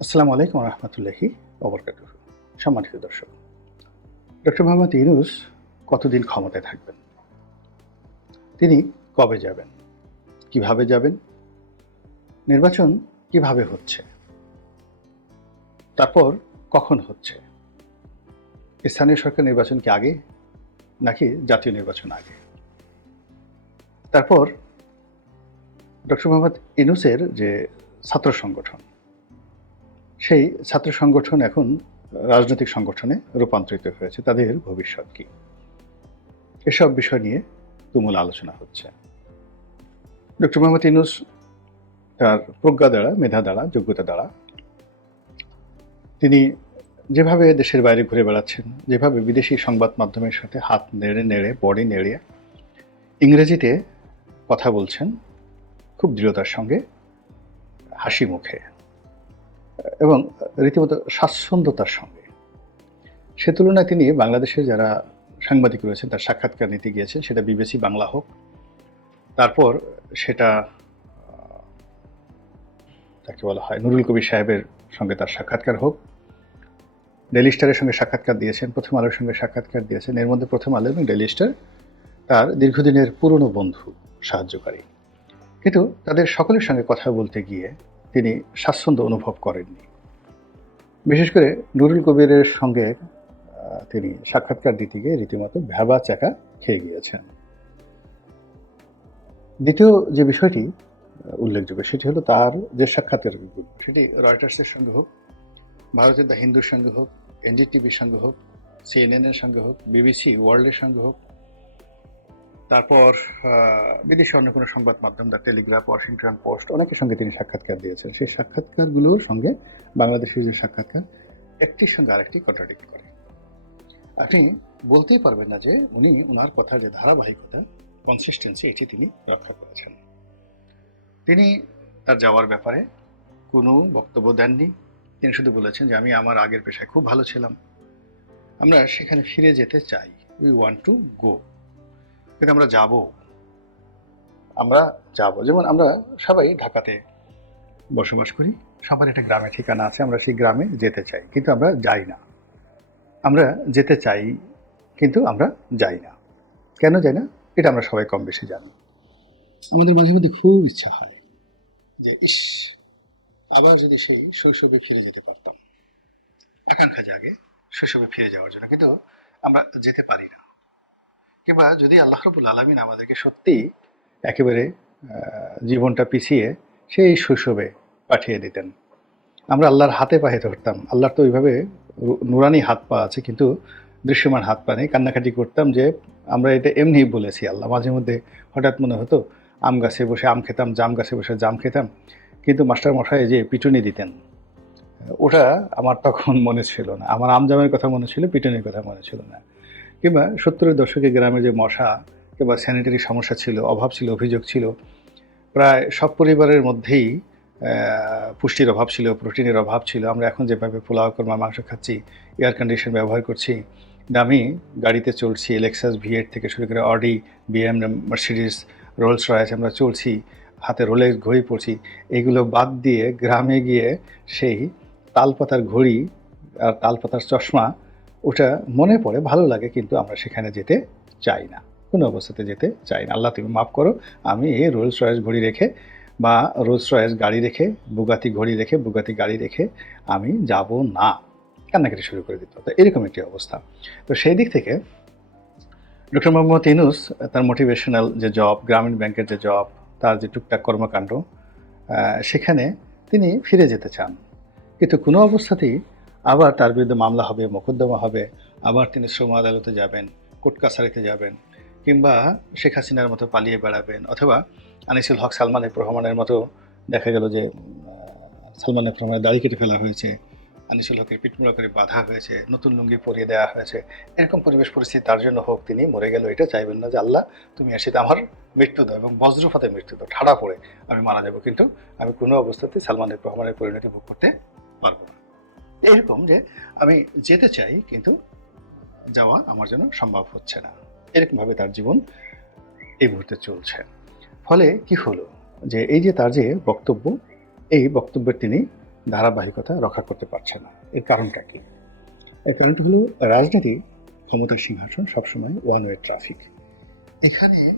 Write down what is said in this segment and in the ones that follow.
আসসালামু আলাইকুম রহমতুল্লাহি অবরকাত সম্মানিত দর্শক, ডক্টর মোহাম্মদ ইউনুস কতদিন ক্ষমতায় থাকবেন? তিনি কবে যাবেন? কীভাবে যাবেন? নির্বাচন কীভাবে হচ্ছে? তারপর কখন হচ্ছে? স্থানীয় সরকার নির্বাচন কি আগে, নাকি জাতীয় নির্বাচন আগে? তারপর ডক্টর মোহাম্মদ ইনুসের যে ছাত্র সংগঠন সেই ছাত্র সংগঠন এখন রাজনৈতিক সংগঠনে রূপান্তরিত হয়েছে। তাদের ভবিষ্যৎ কি? এসব বিষয় নিয়ে তুমুল আলোচনা হচ্ছে। ডক্টর মোহাম্মদ ইনুস তার প্রজ্ঞা দ্বারা, মেধা দ্বারা, যোগ্যতা দ্বারা তিনি যেভাবে দেশের বাইরে ঘুরে বেড়াচ্ছেন, যেভাবে বিদেশি সংবাদ মাধ্যমের সাথে হাত নেড়ে নেড়ে, বডি নেড়ে ইংরেজিতে কথা বলছেন, খুব দৃঢ়তার সঙ্গে হাসি মুখে। এবং রীতিমতো স্বাচ্ছন্দ্যতার সঙ্গে। সে তুলনায় তিনি বাংলাদেশে যারা সাংবাদিক রয়েছেন, তার সাক্ষাৎকার নিতে গিয়েছেন, সেটা বিবিসি বাংলা হোক। তারপর সেটা তাকে বলা হয় নুরুল কবির সাহেবের সঙ্গে তার সাক্ষাৎকার হোক। ডেলি স্টারের সঙ্গে সাক্ষাৎকার দিয়েছেন, প্রথম আলোর সঙ্গে সাক্ষাৎকার দিয়েছেন, এর মধ্যে প্রথম আলো এবং ডেলি স্টার তার দীর্ঘদিনের পুরনো বন্ধু, সাহায্যকারী। কিন্তু তাদের সকলের সঙ্গে কথা বলতে গিয়ে তিনি স্বাচ্ছন্দ্য অনুভব করেননি। বিশেষ করে নুরুল কবিরের সঙ্গে তিনি সাক্ষাৎকার দিতে গিয়ে রীতিমতো ভ্যাবা চাকা খেয়ে গিয়েছেন। দ্বিতীয় যে বিষয়টি উল্লেখযোগ্য, সেটি হলো তার যে সাক্ষাৎকার সেটি রয়টার্সের সঙ্গে হোক, ভারতের দ্য হিন্দুর সঙ্গে হোক, এনডিটিভির সঙ্গে হোক সিএনএন এর সঙ্গে হোক, বিবিসি ওয়ার্ল্ডের সঙ্গে হোক তারপর বিদেশে অন্য কোনো সংবাদ মাধ্যম, দ্য টেলিগ্রাফ, ওয়াশিংটন পোস্ট, অনেকের সঙ্গে তিনি সাক্ষাৎকার দিয়েছেন। সেই সাক্ষাৎকারগুলোর সঙ্গে বাংলাদেশের যে সাক্ষাৎকার, একটির সঙ্গে আরেকটি কন্ট্রাডিক্ট করে। আপনি বলতেই পারবেন না যে উনি ওনার কথার যে ধারাবাহিকতা কনসিস্টেন্সি এটি তিনি রক্ষা করেছেন। তিনি তার যাওয়ার ব্যাপারে কোনো বক্তব্য দেননি। তিনি শুধু বলেছেন যে, আমি আমার আগের পেশায় খুব ভালো ছিলাম। আমরা সেখানে ফিরে যেতে চাই। উই ওয়ান্ট টু গো কিন্তু আমরা যাব। আমরা যাব। যেমন আমরা সবাই ঢাকাতে বসবাস করি। সবার একটা গ্রামে ঠিকানা আছে আমরা সেই গ্রামে যেতে চাই। কিন্তু আমরা যাই না। আমরা যেতে চাই কিন্তু আমরা যাই না। কেন যাই না? এটা আমরা সবাই কম বেশি জানি। আমাদের মাঝে মধ্যে খুব ইচ্ছা হয় যে ইস আবার যদি সেই শৈশবে ফিরে যেতে পারতাম। আকাঙ্ক্ষা জাগে শৈশবে ফিরে যাওয়ার জন্য। কিন্তু আমরা যেতে পারি না। কিংবা যদি আল্লাহ রবুল আলমিন আমাদেরকে সত্যি একেবারে জীবনটা পিছিয়ে সেই শৈশবে পাঠিয়ে দিতেন। আমরা আল্লাহর হাতে পায়ে ধরতাম। আল্লাহর তো ওইভাবে নুরানি হাত পা আছে, কিন্তু দৃশ্যমান হাত পা নেই। কান্নাকাটি করতাম যে, আমরা এটা এমনি বলেছি আল্লাহ। মাঝে মধ্যে হঠাৎ মনে হতো, আম গাছে বসে আম খেতাম, জাম গাছে বসে জাম খেতাম, কিন্তু মাস্টার মশাই যে পিটুনি দিতেন, ওটা আমার তখন মনে ছিল না। আমার আম জামের কথা মনে ছিল, পিটুনির কথা মনে ছিল না। কিংবা সত্তরের দশকে গ্রামে যে মশা কিংবা স্যানিটারি সমস্যা ছিল, অভাব ছিল, অভিযোগ ছিল, প্রায় সব পরিবারের মধ্যেই পুষ্টির অভাব ছিল প্রোটিনের অভাব ছিল। আমরা এখন যেভাবে পোলাও কর্মা মাংস খাচ্ছি এয়ার কন্ডিশন ব্যবহার করছি, দামি গাড়িতে চলছি এলেক্সাস ভিএড থেকে শুরু করে অডি বিএম মার্সিডিস রোলস রয়েছে আমরা চলছি, হাতে রোলের ঘড়ি পড়ছি এগুলো বাদ দিয়ে গ্রামে গিয়ে সেই তালপাতার ঘড়ি আর তালপাতার চশমা ওটা মনে পড়ে, ভালো লাগে, কিন্তু আমরা সেখানে যেতে চাই না। কোনো অবস্থাতে যেতে চাই না। আল্লাহ তুমি মাফ করো, আমি এই রোলস রয়েস ঘড়ি রেখে বা রোলস রয়েস গাড়ি রেখে বুগাতি ঘড়ি রেখে বুগাতি গাড়ি রেখে আমি যাব না। কান্নাকাটি শুরু করে দিত। তো এরকম একটি অবস্থা। তো সেই দিক থেকে ডক্টর মোহাম্মদ ইনুস তার মোটিভেশনাল যে জব গ্রামীণ ব্যাংকের যে জব তার যে টুকটাক কর্মকাণ্ড সেখানে তিনি ফিরে যেতে চান। কিন্তু কোনো অবস্থাতেই আবার তার বিরুদ্ধে মামলা হবে, মোকদ্দমা হবে, আবার তিনি শ্রম আদালতে যাবেন, কোর্ট কাছারিতে যাবেন, কিংবা শেখ হাসিনার মতো পালিয়ে বেড়াবেন, অথবা আনিসুল হক সালমান এফ রহমানের মতো দেখা গেল যে সালমান এফ রহমানের দাড়ি কেটে ফেলা হয়েছে, আনিসুল হকের পিটমুড়া করে বাধা হয়েছে, নতুন লুঙ্গি পরিয়ে দেওয়া হয়েছে, এরকম পরিবেশ পরিস্থিতি তার জন্য হোক, তিনি মরে গেল, এটা চাইবেন না যে আল্লাহ তুমি এসে আমার মৃত্যু দাও এবং বজ্রপাতে মৃত্যু দাও, ঠাড়া পড়ে আমি মারা যাব, কিন্তু আমি কোনো অবস্থাতেই সালমান রহমানের পরিণতি ভোগ করতে পারব না। এরকম যে আমি যেতে চাই, কিন্তু যাওয়া আমার জন্য সম্ভব হচ্ছে না। এরকমভাবে তার জীবন এই মুহূর্তে চলছে। ফলে কি হলো? যে এই যে তার যে বক্তব্য, এই বক্তব্যের তিনি ধারাবাহিকতা রক্ষা করতে পারছে না। এর কারণটা কি? এর কারণটা হলো রাজনীতি ক্ষমতার সিংহাসন সবসময় ওয়ান ওয়ে ট্রাফিক এখানে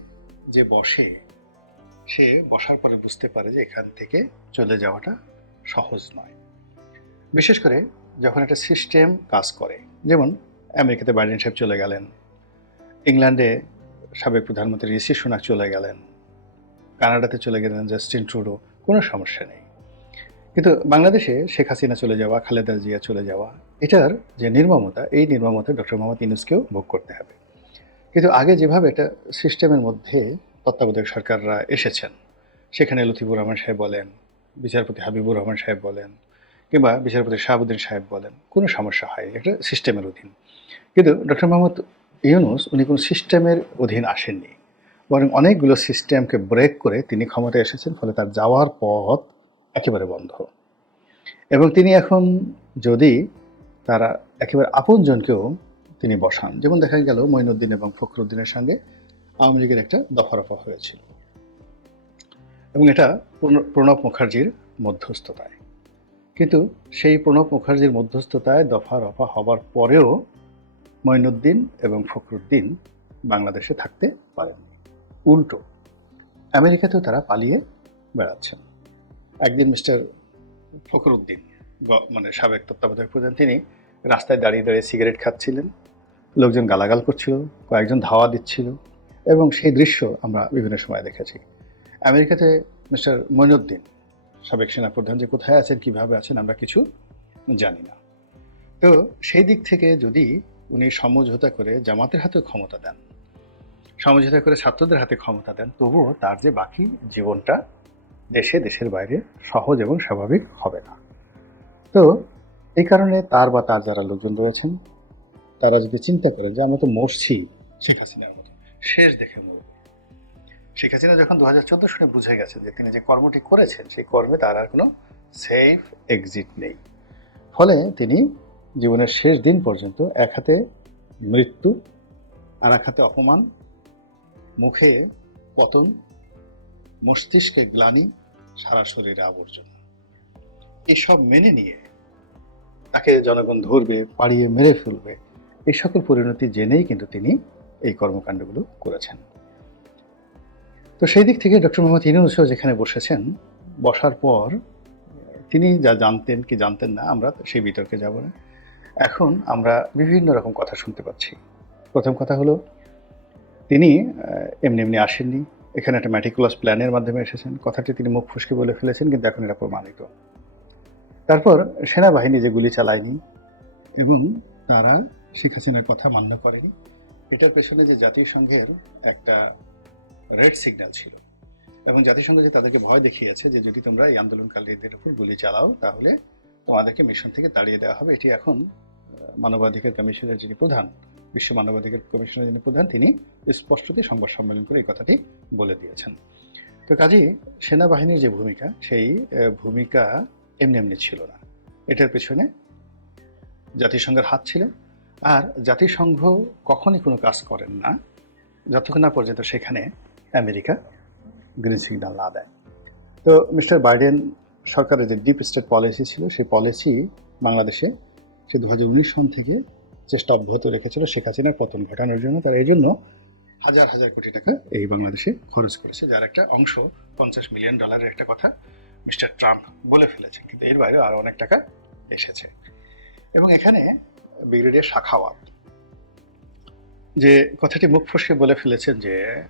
যে বসে, সে বসার পরে বুঝতে পারে যে এখান থেকে চলে যাওয়াটা সহজ নয়। বিশেষ করে যখন একটা সিস্টেম কাজ করে, যেমন আমেরিকাতে বাইডেন সাহেব চলে গেলেন, ইংল্যান্ডে সাবেক প্রধানমন্ত্রী ঋষি সুনাক চলে গেলেন, কানাডাতে চলে গেলেন জাস্টিন ট্রুডো, কোনো সমস্যা নেই। কিন্তু বাংলাদেশে শেখ হাসিনা চলে যাওয়া, খালেদা জিয়া চলে যাওয়া, এটার যে নির্মমতা, এই নির্মমতা ডক্টর মোহাম্মদ ইউনুসকেও ভোগ করতে হবে। কিন্তু আগে যেভাবে এটা সিস্টেমের মধ্যে তত্ত্বাবধায়ক সরকাররা এসেছেন, সেখানে লতিফুর রহমান সাহেব বলেন, বিচারপতি হাবিবুর রহমান সাহেব বলেন কিংবা বিচারপতি শাহাবুদ্দিন সাহেব বলেন, কোনো সমস্যা হয় একটা সিস্টেমের অধীন। কিন্তু ডক্টর মোহাম্মদ ইউনুস, উনি কোনো সিস্টেমের অধীন আসেননি। বরং অনেকগুলো সিস্টেমকে ব্রেক করে তিনি ক্ষমতায় এসেছেন, ফলে তার যাওয়ার পথ একেবারে বন্ধ। এবং তিনি এখন যদি তারা একেবারে আপনজনকেও তিনি বসান, যেমন দেখা গেল মঈনুদ্দিন এবং ফখরুদ্দিনের সঙ্গে আওয়ামী লীগের একটা দফারফা হয়েছিল। এবং এটা প্রণব মুখার্জির মধ্যস্থতায়। কিন্তু সেই প্রণব মুখার্জির মধ্যস্থতায় দফা রফা হবার পরেও মঈনুদ্দিন এবং ফখরুদ্দিন বাংলাদেশে থাকতে পারেননি। উল্টো, আমেরিকাতেও তারা পালিয়ে বেড়াচ্ছেন। একদিন মিস্টার ফখরুদ্দিন মানে সাবেক তত্ত্বাবধায়ক প্রধান, তিনি রাস্তায় দাঁড়িয়ে দাঁড়িয়ে সিগারেট খাচ্ছিলেন। লোকজন গালাগাল করছিল, কয়েকজন ধাওয়া দিচ্ছিল এবং সেই দৃশ্য আমরা বিভিন্ন সময় দেখেছি। আমেরিকাতে মিস্টার মইনুদ্দিন সাবেক সেনাপ্রধান যে কোথায় আছেন, কীভাবে আছেন, আমরা কিছু জানি না। তো সেই দিক থেকে যদি উনি সমঝোতা করে জামাতের হাতে ক্ষমতা দেন, সমঝোতা করে ছাত্রদের হাতে ক্ষমতা দেন, তবুও তার যে বাকি জীবনটা দেশে, দেশের বাইরে সহজ এবং স্বাভাবিক হবে না। তো এই কারণে তার বা তার যারা লোকজন রয়েছেন, তারা যদি চিন্তা করেন যে আমরা তো মরছি শেখ হাসিনার মতো, শেষ দেখে মরব। শেখ হাসিনা যখন দু হাজার চোদ্দ সালে বুঝে গেছে যে তিনি যে কর্মটি করেছেন, সেই কর্মে তার আর কোনো সেফ এক্সিট নেই। ফলে তিনি জীবনের শেষ দিন পর্যন্ত এক হাতে মৃত্যু, আর এক হাতে অপমান, মুখে পতন, মস্তিষ্কে গ্লানি, সারা শরীরে আবর্জনা। এসব মেনে নিয়ে তাকে জনগণ ধরবে, পাড়িয়ে মেরে ফেলবে এই সকল পরিণতি জেনেই কিন্তু তিনি এই কর্মকাণ্ডগুলো করেছেন। তো সেই দিক থেকে ডক্টর মোহাম্মদ ইনুসও যেখানে বসেছেন, বসার পর তিনি যা জানতেন কি জানতেন না, আমরা সেই বিতর্কে যাব না। এখন আমরা বিভিন্ন রকম কথা শুনতে পাচ্ছি। প্রথম কথা হলো, তিনি এমনি এমনি আসেননি। এখানে একটা ম্যাটিকুলাস প্ল্যানের মাধ্যমে এসেছেন। কথাটি তিনি মুখ ফুসকে বলে ফেলেছেন, কিন্তু এখন এটা প্রমাণিত। তারপর সেনাবাহিনী যে গুলি চালায়নি এবং তারা শেখ হাসিনার কথা মান্য করেনি, এটার পেছনে যে জাতিসংঘের একটা রেড সিগন্যাল ছিল। এবং জাতিসংঘ যে তাদেরকে ভয় দেখিয়েছে যে যদি তোমরা এই আন্দোলনকারীদের উপর গুলি চালাও, তাহলে তোমাদেরকে মিশন থেকে তাড়িয়ে দেওয়া হবে। এটি এখন মানবাধিকার কমিশনের যিনি প্রধান, বিশ্ব মানবাধিকার কমিশনের যিনি প্রধান, তিনি স্পষ্টতই সংবাদ সম্মেলন করে এই কথাটি বলে দিয়েছেন। তো কাজে, সেনাবাহিনীর যে ভূমিকা, সেই ভূমিকা এমনি এমনি ছিল না। এটার পেছনে জাতিসংঘের হাত ছিল। আর জাতিসংঘ কখনই কোনো কাজ করেন না। যতক্ষণ না পর্যন্ত সেখানে আমেরিকা গ্রিন সিগন্যাল না দেয়। তো মিস্টার বাইডেন সরকারের যে ডিপ স্টেট পলিসি ছিল, সেই পলিসি বাংলাদেশে সে দু সন থেকে চেষ্টা অব্যাহত রেখেছিল, শেখ হাসিনার পতন ঘটানোর জন্য, তার এই জন্য হাজার হাজার কোটি টাকা এই বাংলাদেশে খরচ করেছে, যার একটা অংশ পঞ্চাশ মিলিয়ন ডলারের একটা কথা মিস্টার ট্রাম্প বলে ফেলেছেন। কিন্তু এর বাইরে আরও অনেক টাকা এসেছে। এবং এখানে ব্রিগেডিয়ার শাখাওয়াত যে কথাটি মুখ ফসকে বলে ফেলেছেন যে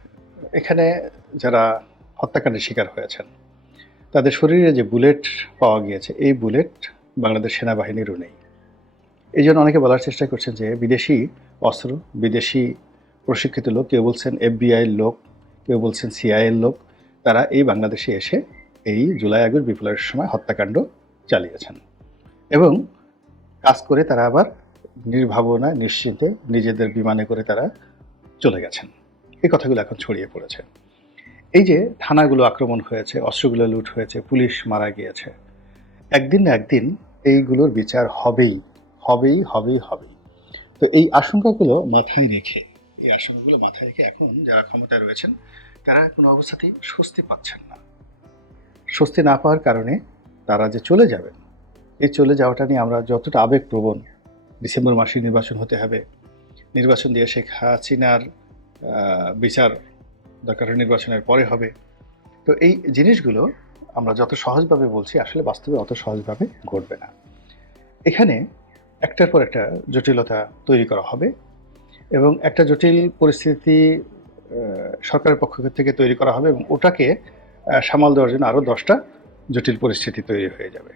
এখানে যারা হত্যাকাণ্ডের শিকার হয়েছেন, তাদের শরীরে যে বুলেট পাওয়া গিয়েছে, এই বুলেট বাংলাদেশ সেনাবাহিনীরও নেই। এই জন্য অনেকে বলার চেষ্টা করছেন যে বিদেশি অস্ত্র, বিদেশি প্রশিক্ষিত লোক, কেউ বলছেন এফবিআই এর লোক, কেউ বলছেন সিআই এর লোক, তারা এই বাংলাদেশে এসে এই জুলাই আগস্ট বিপ্লবের সময় হত্যাকাণ্ড চালিয়েছেন। এবং কাজ করে তারা আবার নির্ভাবনায়, নিশ্চিন্তে নিজেদের বিমানে করে তারা চলে গেছেন। এই কথাগুলো এখন ছড়িয়ে পড়েছে। এই যে থানাগুলো আক্রমণ হয়েছে, অস্ত্রগুলো লুট হয়েছে, পুলিশ মারা গিয়েছে, একদিন না একদিন এইগুলোর বিচার হবেই হবেই হবেই হবেই। তো এই আশঙ্কাগুলো মাথায় রেখে, এই আশঙ্কাগুলো মাথায় রেখে এখন যারা ক্ষমতায় রয়েছেন, তারা কোনো অবস্থাতেই স্বস্তি পাচ্ছেন না। স্বস্তি না পাওয়ার কারণে তারা যে চলে যাবেন, এই চলে যাওয়াটা নিয়ে আমরা যতটা আবেগপ্রবণ, ডিসেম্বর মাসে নির্বাচন হতে হবে, নির্বাচন দিয়ে শেখ হাসিনার বিচার দরকার নির্বাচনের পরে হবে। তো এই জিনিসগুলো আমরা যত সহজভাবে বলছি, আসলে বাস্তবে অত সহজভাবে ঘটবে না। এখানে একটার পর একটা জটিলতা তৈরি করা হবে এবং একটা জটিল পরিস্থিতি সরকারের পক্ষ থেকে তৈরি করা হবে এবং ওটাকে সামাল দেওয়ার জন্য আরও দশটা জটিল পরিস্থিতি তৈরি হয়ে যাবে।